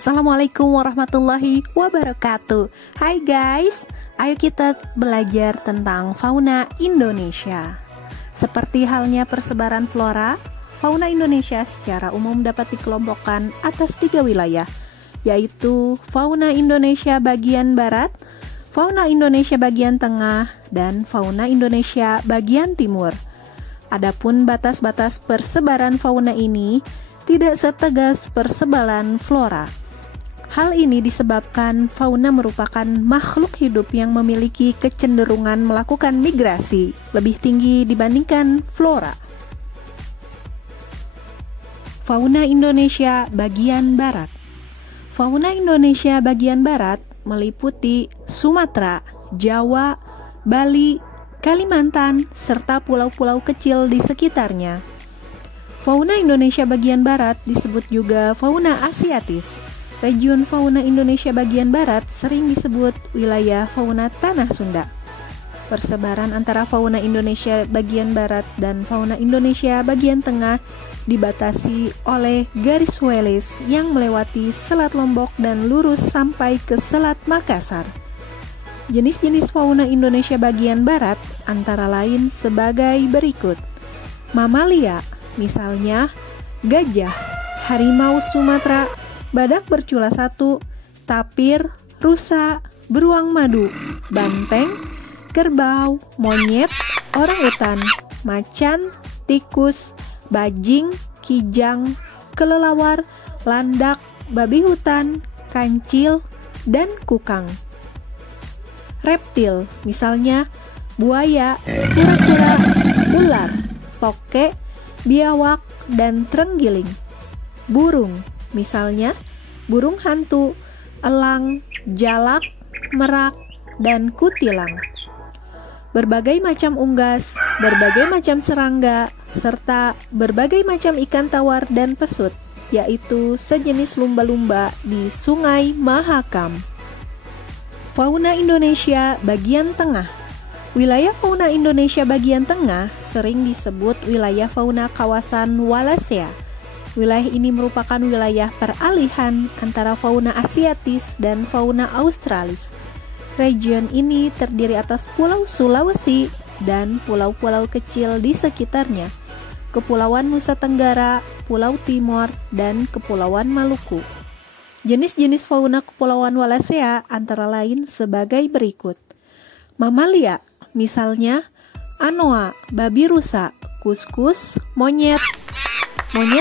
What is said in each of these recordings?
Assalamualaikum warahmatullahi wabarakatuh. Hai guys, ayo kita belajar tentang fauna Indonesia. Seperti halnya persebaran flora, fauna Indonesia secara umum dapat dikelompokkan atas 3 wilayah, yaitu fauna Indonesia bagian barat, fauna Indonesia bagian tengah, dan fauna Indonesia bagian timur. Adapun batas-batas persebaran fauna ini tidak setegas persebaran flora. Hal ini disebabkan fauna merupakan makhluk hidup yang memiliki kecenderungan melakukan migrasi lebih tinggi dibandingkan flora. Fauna Indonesia bagian barat. Fauna Indonesia bagian barat meliputi Sumatera, Jawa, Bali, Kalimantan, serta pulau-pulau kecil di sekitarnya. Fauna Indonesia bagian barat disebut juga fauna asiatis. Region fauna Indonesia bagian barat sering disebut wilayah fauna Tanah Sunda. Persebaran antara fauna Indonesia bagian barat dan fauna Indonesia bagian tengah dibatasi oleh garis Wallace yang melewati Selat Lombok dan lurus sampai ke Selat Makassar. Jenis-jenis fauna Indonesia bagian barat antara lain sebagai berikut. Mamalia, misalnya gajah, harimau Sumatera, badak bercula 1, tapir, rusa, beruang madu, banteng, kerbau, monyet, orangutan, macan, tikus, bajing, kijang, kelelawar, landak, babi hutan, kancil, dan kukang. Reptil, misalnya buaya, kura-kura, ular, tokek, biawak, dan terenggiling. Burung, misalnya burung hantu, elang, jalak, merak, dan kutilang. Berbagai macam unggas, berbagai macam serangga, serta berbagai macam ikan tawar dan pesut, yaitu sejenis lumba-lumba di Sungai Mahakam. Fauna Indonesia bagian tengah. Wilayah fauna Indonesia bagian tengah sering disebut wilayah fauna kawasan Wallacea. Wilayah ini merupakan wilayah peralihan antara fauna asiatis dan fauna australis. Region ini terdiri atas Pulau Sulawesi dan pulau-pulau kecil di sekitarnya, Kepulauan Nusa Tenggara, Pulau Timor, dan Kepulauan Maluku. Jenis-jenis fauna Kepulauan Wallacea antara lain sebagai berikut. Mamalia, misalnya anoa, babi rusa, kuskus, monyet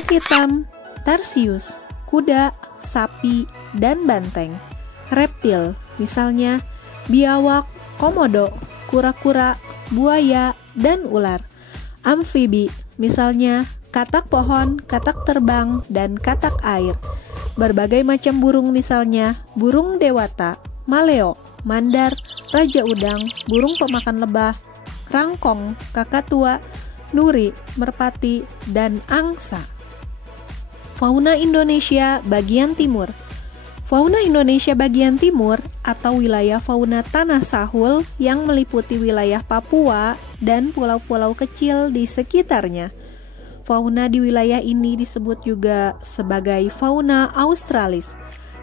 hitam, tarsius, kuda, sapi, dan banteng. Reptil, misalnya biawak, komodo, kura-kura, buaya, dan ular. Amfibi, misalnya katak pohon, katak terbang, dan katak air. Berbagai macam burung, misalnya burung dewata, maleo, mandar, raja udang, burung pemakan lebah, rangkong, kakatua, nuri, merpati, dan angsa. Fauna Indonesia bagian timur. Fauna Indonesia bagian timur atau wilayah fauna Tanah Sahul yang meliputi wilayah Papua dan pulau-pulau kecil di sekitarnya. Fauna di wilayah ini disebut juga sebagai fauna australis.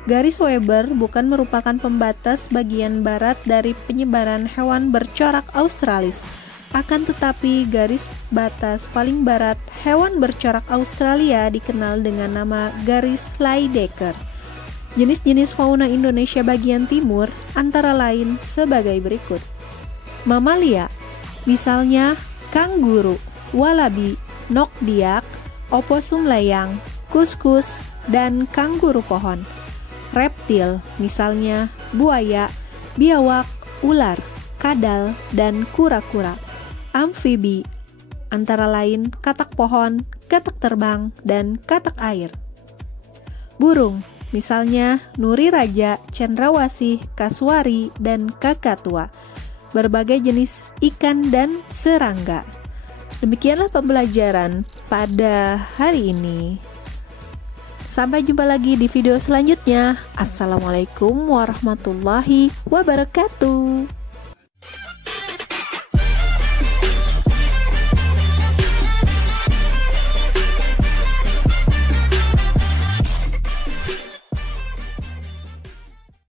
Garis Weber bukan merupakan pembatas bagian barat dari penyebaran hewan bercorak australis. Akan tetapi garis batas paling barat hewan bercorak Australia dikenal dengan nama garis Lydekker. Jenis-jenis fauna Indonesia bagian timur antara lain sebagai berikut. Mamalia, misalnya kanguru, walabi, nokdiak, oposum layang, kuskus, dan kanguru pohon. Reptil, misalnya buaya, biawak, ular, kadal, dan kura-kura. Amfibi, antara lain katak pohon, katak terbang, dan katak air. Burung, misalnya nuri raja, cendrawasih, kasuari, dan kakatua. Berbagai jenis ikan dan serangga. Demikianlah pembelajaran pada hari ini. Sampai jumpa lagi di video selanjutnya. Assalamualaikum warahmatullahi wabarakatuh.